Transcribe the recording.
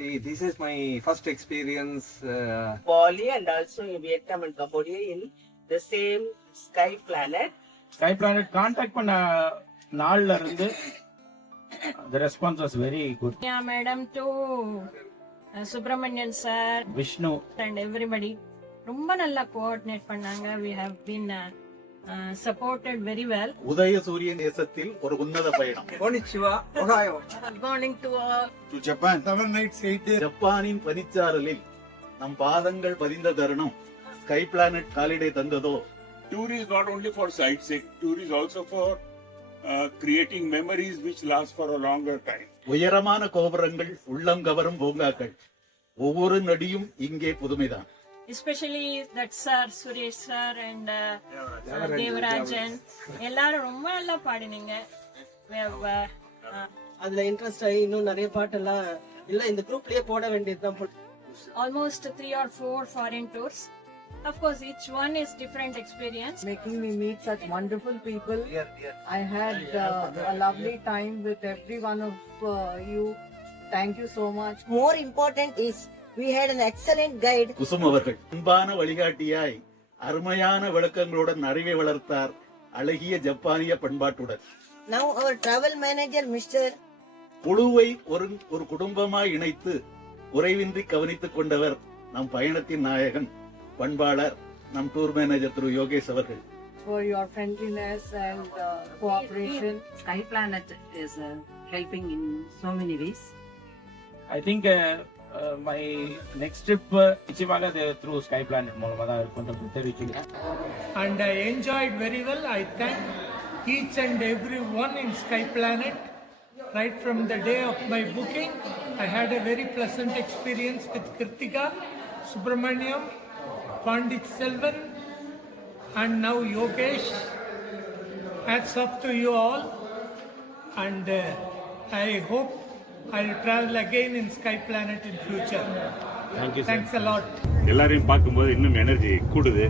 See, this is my first experience. Bali and also in Vietnam and Cambodia in the same Sky Planet. Sky planet contact பண்ண நாள்ல இருந்து the response was very good. Yeah, madam to Subramanian sir Vishnu and everybody ரொம்ப நல்லா கோஆர்டினேட் பண்ணாங்க. we have been supported very well. உதய சூரிய தேசத்தில் ஒரு உன்னத பயணம். Konnichiwa, Ohio. Good morning to all. To Japan. 7 nights 8 days. ஜப்பானின் பனிச்சாரலில் நம் பாதங்கள் பதிந்த தருணம் ஸ்கை பிளானட் காலிடை தந்ததோ. Tour is not only for sightseeing, tour is also for creating memories which last for a longer time. உயரமான கோபுரங்கள், உள்ளம் கவரும் பூங்காக்கள், ஒவ்வொரு நடியும் இங்கே புதுமைதான். Especially that sir, Suresh sir and Devarajan. எல்லாரும் ரொம்ப நல்லா பாடினீங்க. We have, அதுல இன்ட்ரெஸ்ட் ஆகி இன்னும் நிறைய பாட்டெல்லாம் இல்ல இந்த குரூப்லயே போட வேண்டியதுதான். almost 3 or 4 foreign tours. Of course, each one is different experience. Making me meet such wonderful people. I had a lovely time with every one of you. Thank you so much. More important is we had an excellent guide. Kusum அவர்கள் அன்பான வழிகாட்டியாய் அருமையான விளக்கங்களுடன் அறிவை வளர்த்தார் அழகிய ஜப்பானிய பண்பாட்டுடன். Now our travel manager, Mr. குழுவை ஒரு குடும்பமாய் இணைத்து குறைவின்றி கவனித்துக் கொண்டவர் நம் பயணத்தின் நாயகன் பண்பாளர் நம் டூர் மேனேஜர் திரு யோகேஷ் அவர்கள். For your friendliness and cooperation. Sky Planet is helping in so many ways. I think my next trip நிச்சயமாக through ஸ்கை பிளானட் மூலமா தான் இருக்கும் தெரிவிக்கிறேன். And I enjoyed very well. I thank each and every one in Sky Planet. Right from the day of my booking, I had a very pleasant experience with Kritika, Subramaniam, Pandit Selvan, and now Yogesh. Hats off to you all, and I hope I'll travel again in Sky Planet in future. Thank you, sir. Thanks a lot. எல்லாரையும் பார்க்கும்போது இன்னும் எனர்ஜி கூடுது.